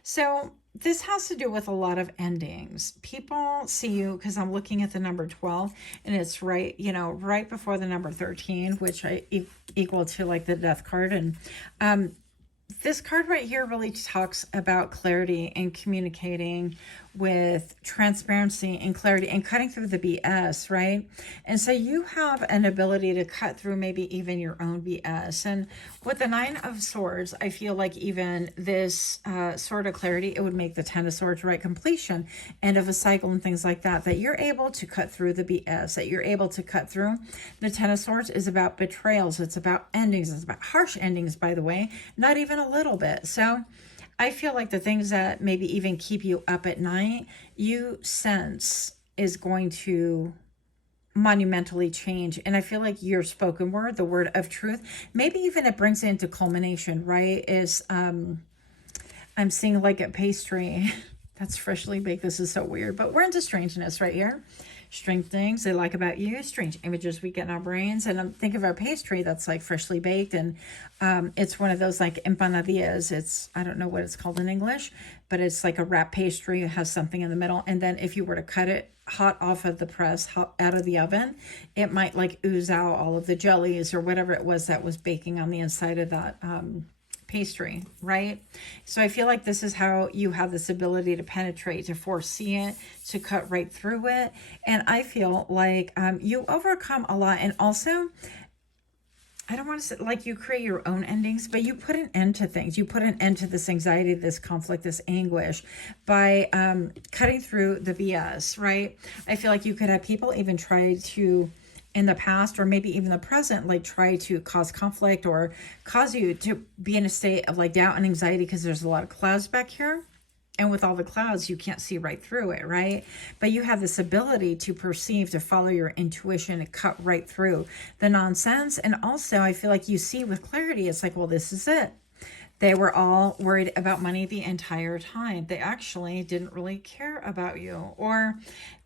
So this has to do with a lot of endings. People see you, because I'm looking at the number 12 and it's right, you know, right before the number 13, which I equal to like the death card. And this card right here really talks about clarity and communicating with transparency and clarity and cutting through the BS, right? And so you have an ability to cut through maybe even your own BS. And with the 9 of Swords, I feel like even this sort of clarity, it would make the 10 of Swords, right? Completion, end of a cycle and things like that, that you're able to cut through the BS, that you're able to cut through. The 10 of Swords is about betrayals. It's about endings. It's about harsh endings, by the way, not even a little bit. So I feel like the things that maybe even keep you up at night, you sense is going to monumentally change. And I feel like your spoken word, the word of truth, maybe even it brings it into culmination, right? Is I'm seeing like a pastry that's freshly baked. This is so weird, but we're into strangeness right here. Strange things they like about you, strange images we get in our brains. And I'm thinking of our pastry that's like freshly baked, and it's one of those like empanadillas. It's, I don't know what it's called in English, but it's like a wrap pastry. It has something in the middle, and then if you were to cut it hot off of the press, hot out of the oven, it might like ooze out all of the jellies or whatever it was that was baking on the inside of that pastry, right? So I feel like this is how you have this ability to penetrate, to foresee it, to cut right through it. And I feel like you overcome a lot. And also, I don't want to say like you create your own endings, but you put an end to things. You put an end to this anxiety, this conflict, this anguish by cutting through the BS, right? I feel like you could have people even try to, in the past or maybe even the present, like try to cause conflict or cause you to be in a state of like doubt and anxiety, because there's a lot of clouds back here. And with all the clouds, you can't see right through it, right? But you have this ability to perceive, to follow your intuition, and cut right through the nonsense. And also, I feel like you see with clarity, it's like, well, this is it. They were all worried about money the entire time. They actually didn't really care about you. Or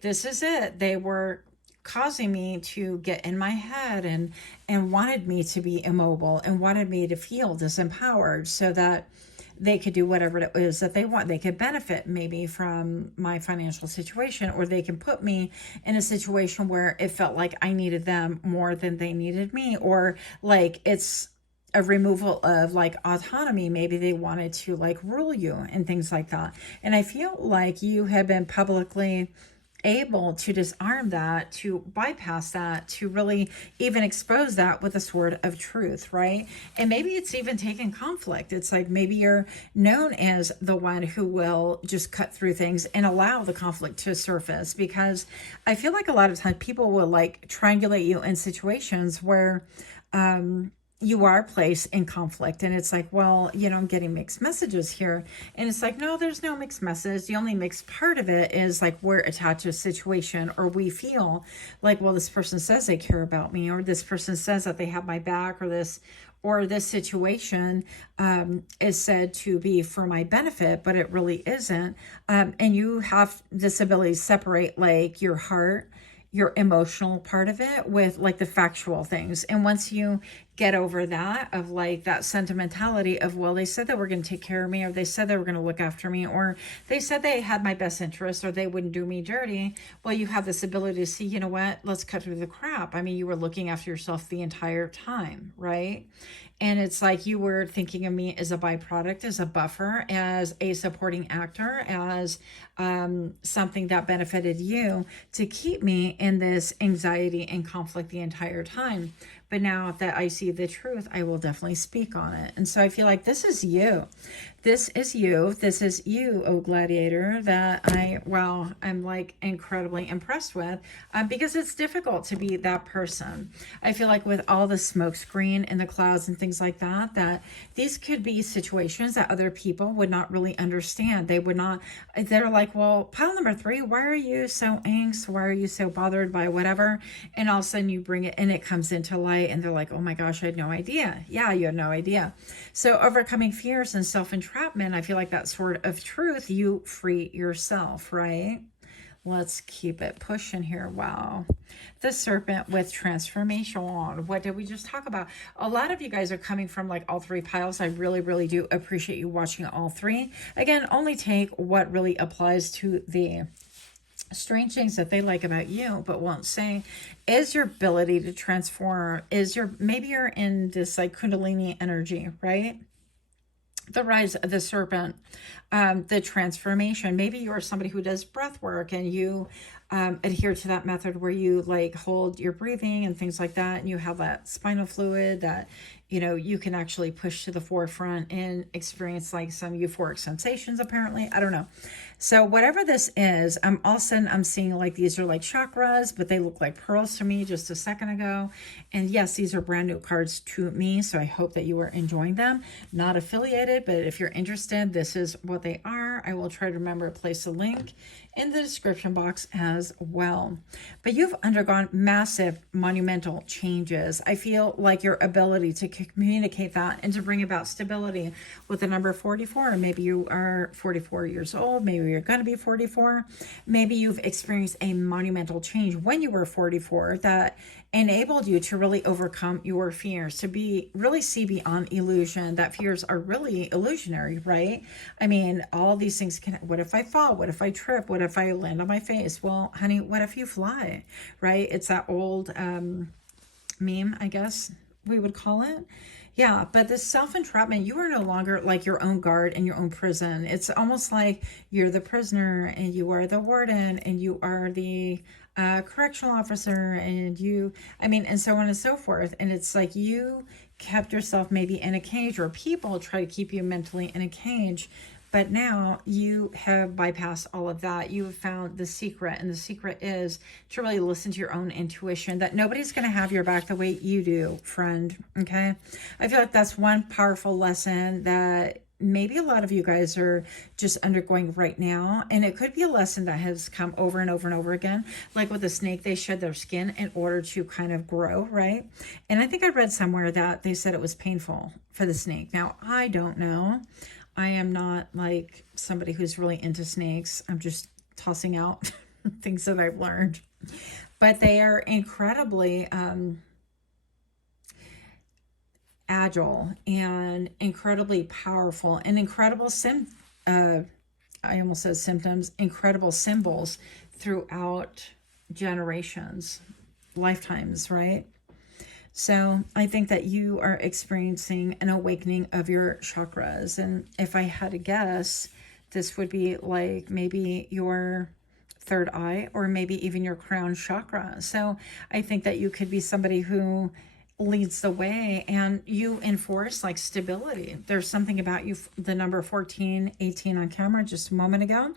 this is it. They were causing me to get in my head and wanted me to be immobile and wanted me to feel disempowered so that they could do whatever it is that they want. They could benefit maybe from my financial situation, or they can put me in a situation where it felt like I needed them more than they needed me, or like it's a removal of like autonomy. Maybe they wanted to like rule you and things like that. And I feel like you have been publicly able to disarm that, to bypass that, to really even expose that with a sword of truth, right? And maybe it's even taken conflict. It's like maybe you're known as the one who will just cut through things and allow the conflict to surface, because I feel like a lot of times people will like triangulate you in situations where you are placed in conflict, and it's like, well, you know, I'm getting mixed messages here, and it's like, no, there's no mixed message. The only mixed part of it is like we're attached to a situation, or we feel like, well, this person says they care about me, or this person says that they have my back, or this situation is said to be for my benefit, but it really isn't. And you have this ability to separate like your heart, your emotional part of it with like the factual things. And once you get over that, of like that sentimentality of, well, they said they were going to take care of me, or they said they were going to look after me, or they said they had my best interest, or they wouldn't do me dirty. Well, you have this ability to see, you know what, let's cut through the crap. I mean, you were looking after yourself the entire time, right? And it's like you were thinking of me as a byproduct, as a buffer, as a supporting actor, as something that benefited you to keep me in this anxiety and conflict the entire time. But now that I see the truth, I will definitely speak on it. And so I feel like this is you. this is you. This is you, oh gladiator, that I'm like incredibly impressed with, because it's difficult to be that person. I feel like with all the smoke screen and the clouds and things like that, that these could be situations that other people would not really understand. They would not, they're like, well, pile number 3, why are you so angst? Why are you so bothered by whatever? And all of a sudden you bring it and it comes into light and they're like, oh my gosh, I had no idea. Yeah, you had no idea. So overcoming fears and self-entrapment, I feel like that sort of truth, you free yourself, right? Let's keep it pushing here. Wow. The serpent with transformation. What did we just talk about? A lot of you guys are coming from like all 3 piles. I really, really do appreciate you watching all 3. Again, only take what really applies to the strange things that they like about you but won't say. Is your ability to transform, maybe you're in this like kundalini energy, right? The rise of the serpent, the transformation. Maybe you're somebody who does breath work and you adhere to that method where you like hold your breathing and things like that, and you have that spinal fluid that, you know, you can actually push to the forefront and experience like some euphoric sensations, apparently. I don't know. So whatever this is, all of a sudden I'm seeing like these are like chakras, but they look like pearls to me just a second ago. And yes, these are brand new cards to me, so I hope that you are enjoying them. Not affiliated, but if you're interested, this is what they are. I will try to remember to place a link in the description box as well. But you've undergone massive, monumental changes. I feel like your ability to communicate that and to bring about stability with the number 44. Maybe you are 44 years old. Maybe you're going to be 44. Maybe you've experienced a monumental change when you were 44 that enabled you to really overcome your fears, to really see beyond illusion, that fears are really illusionary, right? I mean, all these things what if I fall? What if I trip? What if I land on my face? Well, honey, what if you fly, right? It's that old meme, I guess we would call it. Yeah, but this self-entrapment, you are no longer like your own guard in your own prison. It's almost like you're the prisoner and you are the warden and you are the correctional officer and and so on and so forth. And it's like you kept yourself maybe in a cage, or people try to keep you mentally in a cage. But now you have bypassed all of that. You have found the secret, and the secret is to really listen to your own intuition, that nobody's going to have your back the way you do, friend, okay? I feel like that's one powerful lesson that maybe a lot of you guys are just undergoing right now. And it could be a lesson that has come over and over and over again. Like with the snake, they shed their skin in order to kind of grow, right? And I think I read somewhere that they said it was painful for the snake. Now, I don't know. I am not like somebody who's really into snakes. I'm just tossing out things that I've learned. But they are incredibly agile and incredibly powerful and incredible incredible symbols throughout generations, lifetimes, right? So I think that you are experiencing an awakening of your chakras. And if I had to guess, this would be like maybe your third eye or maybe even your crown chakra. So I think that you could be somebody who leads the way and you enforce like stability. There's something about you, the number 14, 18 on camera just a moment ago,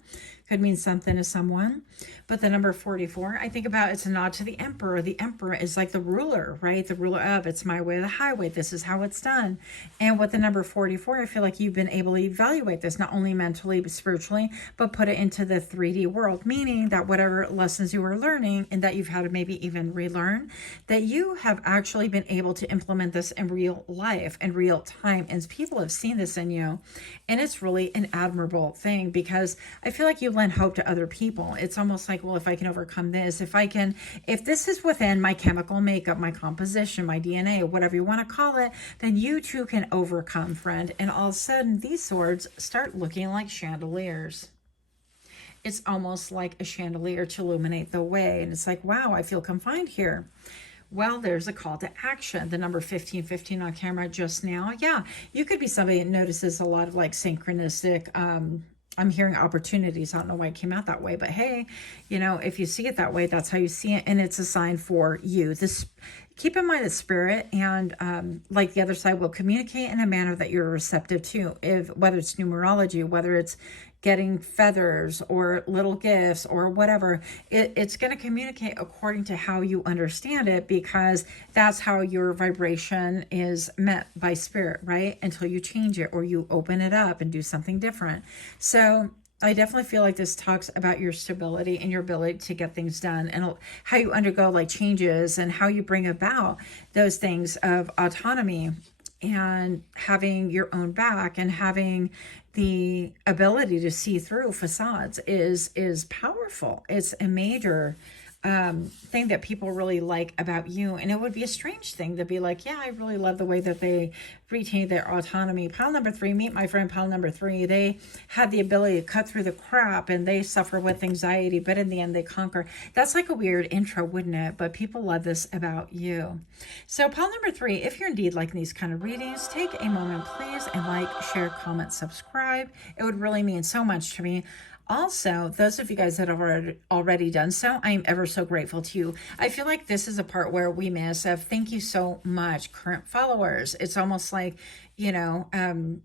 could mean something to someone. But the number 44, I think about, it's a nod to the emperor. The emperor is like the ruler, right? The ruler of, it's my way or the highway. This is how it's done. And with the number 44, I feel like you've been able to evaluate this, not only mentally, but spiritually, but put it into the 3D world, meaning that whatever lessons you were learning and that you've had to maybe even relearn, that you have actually been able to implement this in real life and real time. And people have seen this in you. And it's really an admirable thing, because I feel like you lend hope to other people. It's almost like, well, if I can overcome this, if this is within my chemical makeup, my composition, my DNA, whatever you want to call it, then you too can overcome, friend. And all of a sudden, these swords start looking like chandeliers. It's almost like a chandelier to illuminate the way. And it's like, wow, I feel confined here. Well, there's a call to action. The number 1515 on camera just now. Yeah, you could be somebody that notices a lot of like synchronistic, I'm hearing opportunities. I don't know why it came out that way, but hey, if you see it that way, that's how you see it. And it's a sign for you. This keep in mind that spirit and like the other side will communicate in a manner that you're receptive to, if whether it's numerology, whether it's getting feathers or little gifts or whatever, it's going to communicate according to how you understand it, because that's how your vibration is met by spirit, right? Until you change it or you open it up and do something different. So I definitely feel like this talks about your stability and your ability to get things done, and how you undergo like changes and how you bring about those things of autonomy and having your own back and having the ability to see through facades is powerful. It's a major thing that people really like about you. And it would be a strange thing to be like, yeah, I really love the way that they retain their autonomy. Pile number 3, meet my friend pile number 3. They had the ability to cut through the crap and they suffer with anxiety, but in the end they conquer. That's like a weird intro, wouldn't it? But people love this about you. So pile number 3, if you're indeed liking these kind of readings, take a moment, please, and like, share, comment, subscribe. It would really mean so much to me. Also, those of you guys that have already done so, I am ever so grateful to you. I feel like this is a part where we miss of thank you so much, current followers. It's almost like, you know, I'm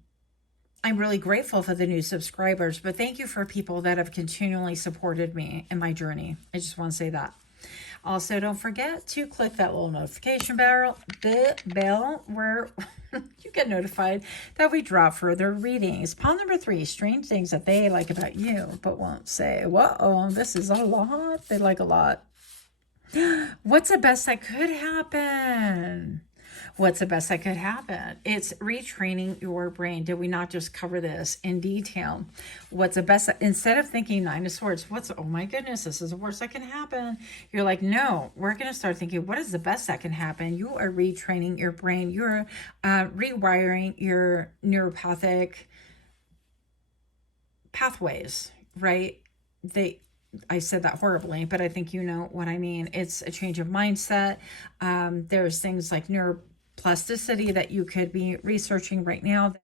really grateful for the new subscribers, but thank you for people that have continually supported me in my journey. I just want to say that. Also, don't forget to click that little notification bell where you get notified that we drop further readings. Pile number 3, strange things that they like about you, but won't say. Whoa, this is a lot. They like a lot. What's the best that could happen? What's the best that could happen? It's retraining your brain. Did we not just cover this in detail? What's the best? Instead of thinking 9 of Swords, oh my goodness, this is the worst that can happen. You're like, no, we're going to start thinking, what is the best that can happen? You are retraining your brain. You're rewiring your neuropathic pathways, right? I said that horribly, but I think you know what I mean. It's a change of mindset. There's things like neuroplasticity that you could be researching right now.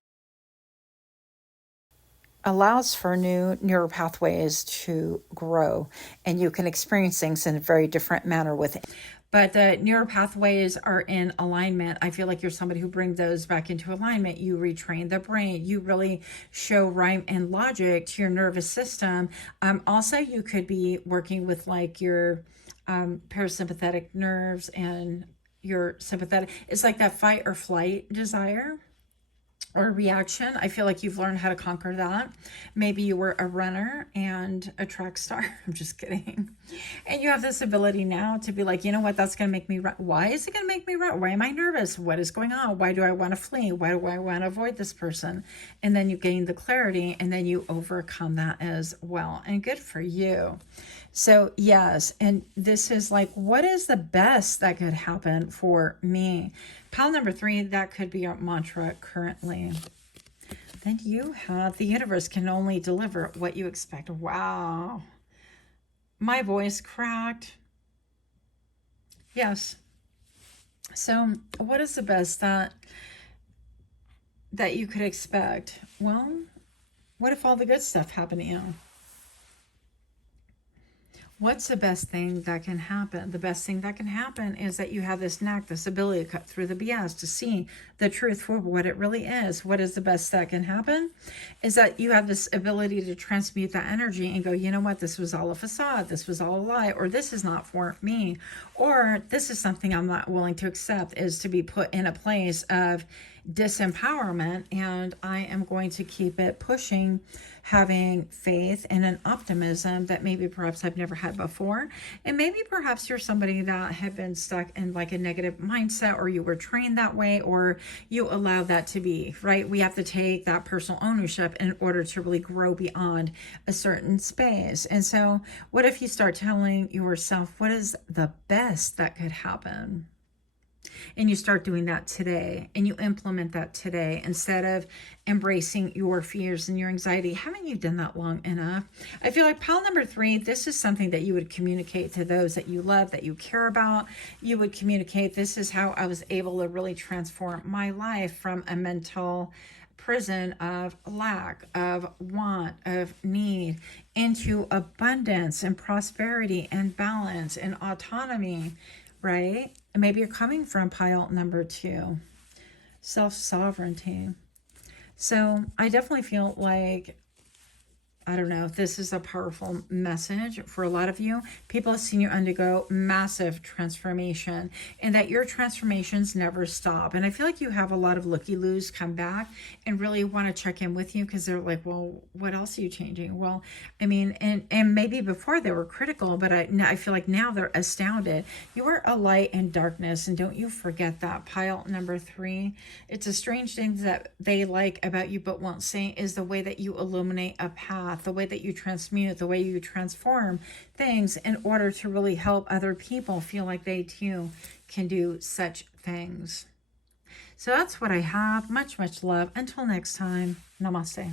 Allows for new neural pathways to grow, and you can experience things in a very different manner with it. But the neural pathways are in alignment. I feel like you're somebody who brings those back into alignment. You retrain the brain. You really show rhyme and logic to your nervous system. Also, you could be working with like your parasympathetic nerves and your sympathetic. It's like that fight or flight desire or reaction. I feel like you've learned how to conquer that. Maybe you were a runner and a track star. I'm just kidding. And you have this ability now to be like, you know what, that's going to make me run. Why is it going to make me run? Why am I nervous? What is going on? Why do I want to flee? Why do I want to avoid this person? And then you gain the clarity and then you overcome that as well. And good for you. So yes, and this is like, what is the best that could happen for me? Pile number 3, that could be our mantra currently. Then you have the universe can only deliver what you expect. Wow. My voice cracked. Yes. So what is the best that you could expect? Well, what if all the good stuff happened to you? What's the best thing that can happen? The best thing that can happen is that you have this knack, this ability to cut through the BS, to see the truth for what it really is. What is the best that can happen? Is that you have this ability to transmute that energy and go, you know what, this was all a facade, this was all a lie, or this is not for me, or this is something I'm not willing to accept, is to be put in a place of disempowerment, and I am going to keep it pushing, having faith and an optimism that maybe perhaps I've never had before. And maybe perhaps you're somebody that had been stuck in like a negative mindset, or you were trained that way, or you allowed that to be, right? We have to take that personal ownership in order to really grow beyond a certain space. And so what if you start telling yourself, what is the best that could happen? And you start doing that today, and you implement that today instead of embracing your fears and your anxiety. Haven't you done that long enough? I feel like pile number 3, this is something that you would communicate to those that you love, that you care about. You would communicate, this is how I was able to really transform my life from a mental prison of lack, of want, of need, into abundance and prosperity and balance and autonomy. right? And maybe you're coming from pile number 2, self-sovereignty. So I definitely feel like, I don't know if this is a powerful message for a lot of you. People have seen you undergo massive transformation, and that your transformations never stop. And I feel like you have a lot of looky-loos come back and really want to check in with you, because they're like, well, what else are you changing? Well, I mean, and maybe before they were critical, but I feel like now they're astounded. You are a light in darkness, and don't you forget that. Pile number 3. It's a strange thing that they like about you but won't say is the way that you illuminate a path, the way that you transmute, the way you transform things in order to really help other people feel like they too can do such things. So that's what I have. Much, much love. Until next time, namaste.